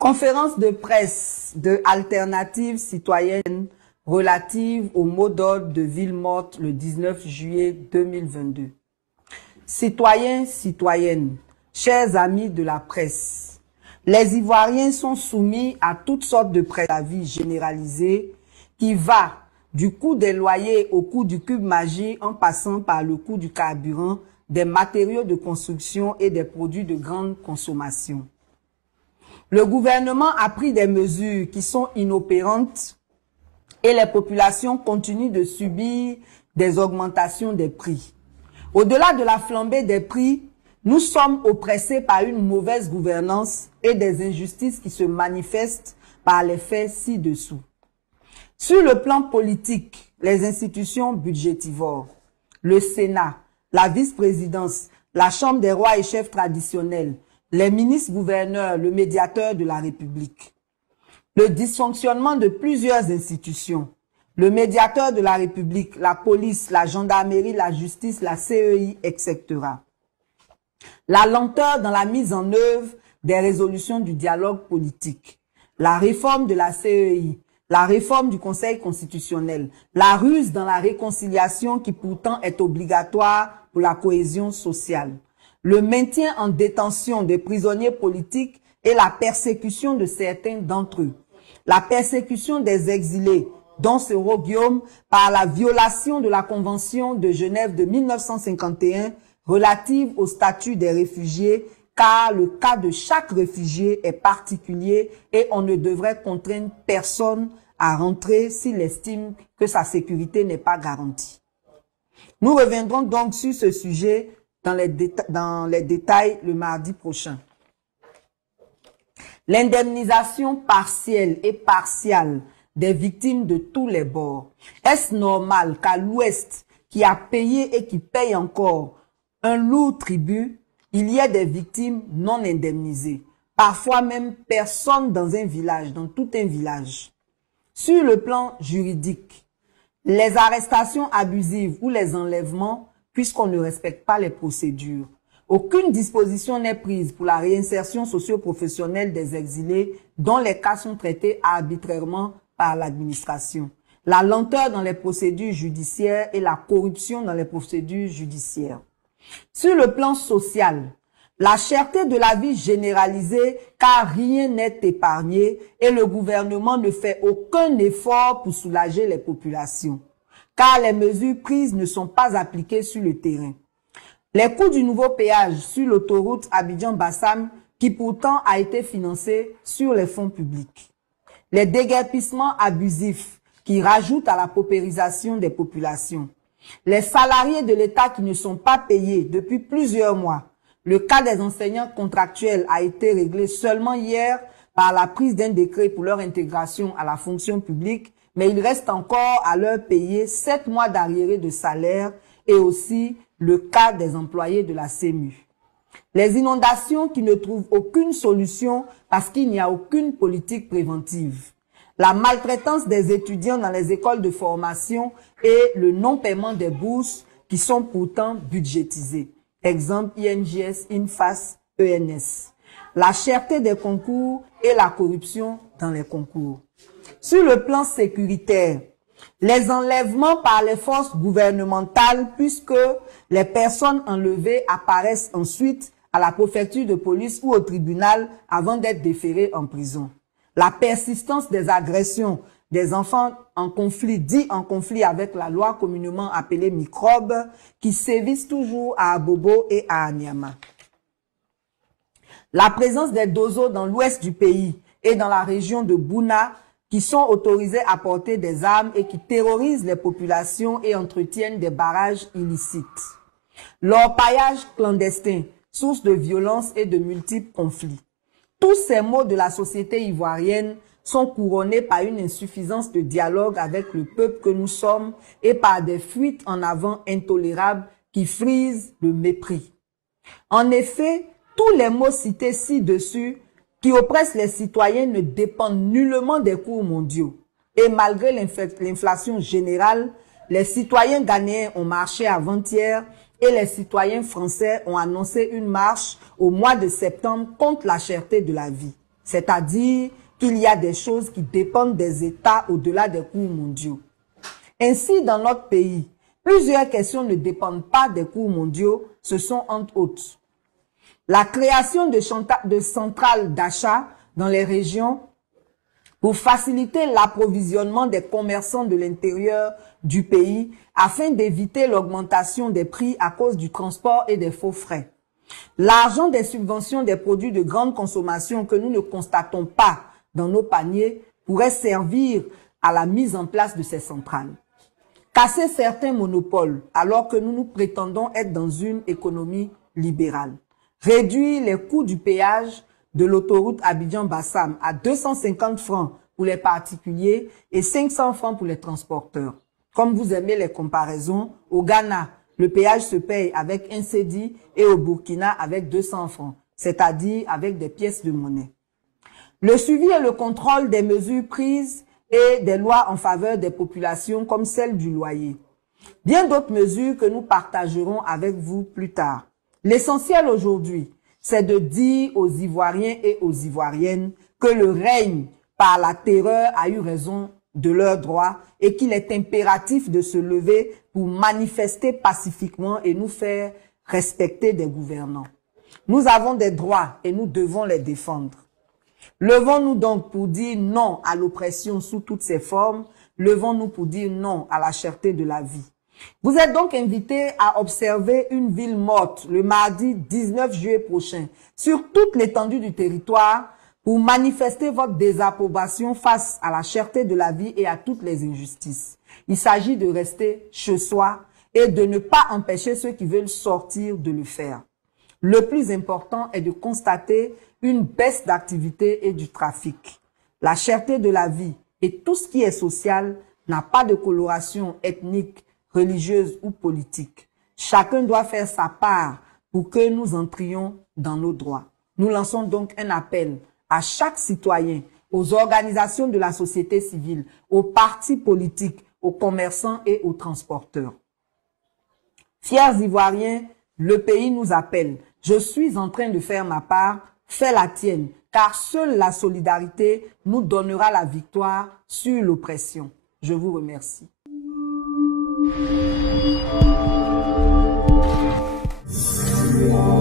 Conférence de presse de Alternative citoyenne relative au mot d'ordre de ville morte le 19 juillet 2022. Citoyens, citoyennes, chers amis de la presse, les Ivoiriens sont soumis à toutes sortes de presse à vie généralisée qui va du coût des loyers au coût du cube magie en passant par le coût du carburant, des matériaux de construction et des produits de grande consommation. Le gouvernement a pris des mesures qui sont inopérantes et les populations continuent de subir des augmentations des prix. Au-delà de la flambée des prix, nous sommes oppressés par une mauvaise gouvernance et des injustices qui se manifestent par les faits ci-dessous. Sur le plan politique, les institutions budgétivores, le Sénat, la vice-présidence, la Chambre des rois et chefs traditionnels, les ministres-gouverneurs, le médiateur de la République. Le dysfonctionnement de plusieurs institutions, le médiateur de la République, la police, la gendarmerie, la justice, la CEI, etc. La lenteur dans la mise en œuvre des résolutions du dialogue politique, la réforme de la CEI, la réforme du Conseil constitutionnel, la ruse dans la réconciliation qui pourtant est obligatoire pour la cohésion sociale, le maintien en détention des prisonniers politiques et la persécution de certains d'entre eux, la persécution des exilés, dont Soro Guillaume, par la violation de la Convention de Genève de 1951 relative au statut des réfugiés, car le cas de chaque réfugié est particulier et on ne devrait contraindre personne à rentrer s'il estime que sa sécurité n'est pas garantie. Nous reviendrons donc sur ce sujet dans les détails le mardi prochain. L'indemnisation partielle et partiale des victimes de tous les bords. Est-ce normal qu'à l'Ouest, qui a payé et qui paye encore un lourd tribut, il y ait des victimes non indemnisées? Parfois même personne dans un village, dans tout un village. Sur le plan juridique, les arrestations abusives ou les enlèvements, puisqu'on ne respecte pas les procédures. Aucune disposition n'est prise pour la réinsertion socio-professionnelle des exilés dont les cas sont traités arbitrairement par l'administration. La lenteur dans les procédures judiciaires et la corruption dans les procédures judiciaires. Sur le plan social, la cherté de la vie généralisée car rien n'est épargné et le gouvernement ne fait aucun effort pour soulager les populations, car les mesures prises ne sont pas appliquées sur le terrain. Les coûts du nouveau péage sur l'autoroute Abidjan-Bassam, qui pourtant a été financé sur les fonds publics. Les déguerpissements abusifs qui rajoutent à la paupérisation des populations. Les salariés de l'État qui ne sont pas payés depuis plusieurs mois. Le cas des enseignants contractuels a été réglé seulement hier par la prise d'un décret pour leur intégration à la fonction publique, mais il reste encore à leur payer 7 mois d'arriérés de salaire et aussi le cas des employés de la CEMU. Les inondations qui ne trouvent aucune solution parce qu'il n'y a aucune politique préventive. La maltraitance des étudiants dans les écoles de formation et le non-paiement des bourses qui sont pourtant budgétisées. Exemple INJS, INFAS, ENS. La cherté des concours et la corruption dans les concours. Sur le plan sécuritaire, les enlèvements par les forces gouvernementales puisque les personnes enlevées apparaissent ensuite à la préfecture de police ou au tribunal avant d'être déférées en prison. La persistance des agressions des enfants en conflit, dits en conflit avec la loi communément appelée microbe, qui sévissent toujours à Abobo et à Anyama. La présence des dozos dans l'ouest du pays et dans la région de Bouna, qui sont autorisés à porter des armes et qui terrorisent les populations et entretiennent des barrages illicites. L'orpaillage clandestin, source de violence et de multiples conflits. Tous ces maux de la société ivoirienne sont couronnés par une insuffisance de dialogue avec le peuple que nous sommes et par des fuites en avant intolérables qui frisent le mépris. En effet, tous les mots cités ci-dessus qui oppressent les citoyens ne dépendent nullement des cours mondiaux. Et malgré l'inflation générale, les citoyens ghanéens ont marché avant-hier et les citoyens français ont annoncé une marche au mois de septembre contre la cherté de la vie. c'est-à-dire qu'il y a des choses qui dépendent des États au-delà des cours mondiaux. Ainsi, dans notre pays, plusieurs questions ne dépendent pas des cours mondiaux, ce sont entre autres la création de centrales d'achat dans les régions pour faciliter l'approvisionnement des commerçants de l'intérieur du pays afin d'éviter l'augmentation des prix à cause du transport et des faux frais. L'argent des subventions des produits de grande consommation que nous ne constatons pas dans nos paniers pourrait servir à la mise en place de ces centrales. Casser certains monopoles alors que nous prétendons être dans une économie libérale. Réduire les coûts du péage de l'autoroute Abidjan-Bassam à 250 francs pour les particuliers et 500 francs pour les transporteurs. Comme vous aimez les comparaisons, au Ghana, le péage se paye avec un cedi et au Burkina avec 200 francs, c'est-à-dire avec des pièces de monnaie. Le suivi et le contrôle des mesures prises et des lois en faveur des populations comme celle du loyer. Bien d'autres mesures que nous partagerons avec vous plus tard. L'essentiel aujourd'hui, c'est de dire aux Ivoiriens et aux Ivoiriennes que le règne par la terreur a eu raison de leurs droits et qu'il est impératif de se lever pour manifester pacifiquement et nous faire respecter des gouvernants. Nous avons des droits et nous devons les défendre. Levons-nous donc pour dire non à l'oppression sous toutes ses formes. Levons-nous pour dire non à la cherté de la vie. Vous êtes donc invités à observer une ville morte le mardi 19 juillet prochain sur toute l'étendue du territoire pour manifester votre désapprobation face à la cherté de la vie et à toutes les injustices. Il s'agit de rester chez soi et de ne pas empêcher ceux qui veulent sortir de le faire. Le plus important est de constater une baisse d'activité et du trafic. La cherté de la vie et tout ce qui est social n'a pas de coloration ethnique, religieuse ou politique. Chacun doit faire sa part pour que nous entrions dans nos droits. Nous lançons donc un appel à chaque citoyen, aux organisations de la société civile, aux partis politiques, aux commerçants et aux transporteurs. Fiers Ivoiriens, le pays nous appelle. Je suis en train de faire ma part, fais la tienne, car seule la solidarité nous donnera la victoire sur l'oppression. Je vous remercie. Yeah.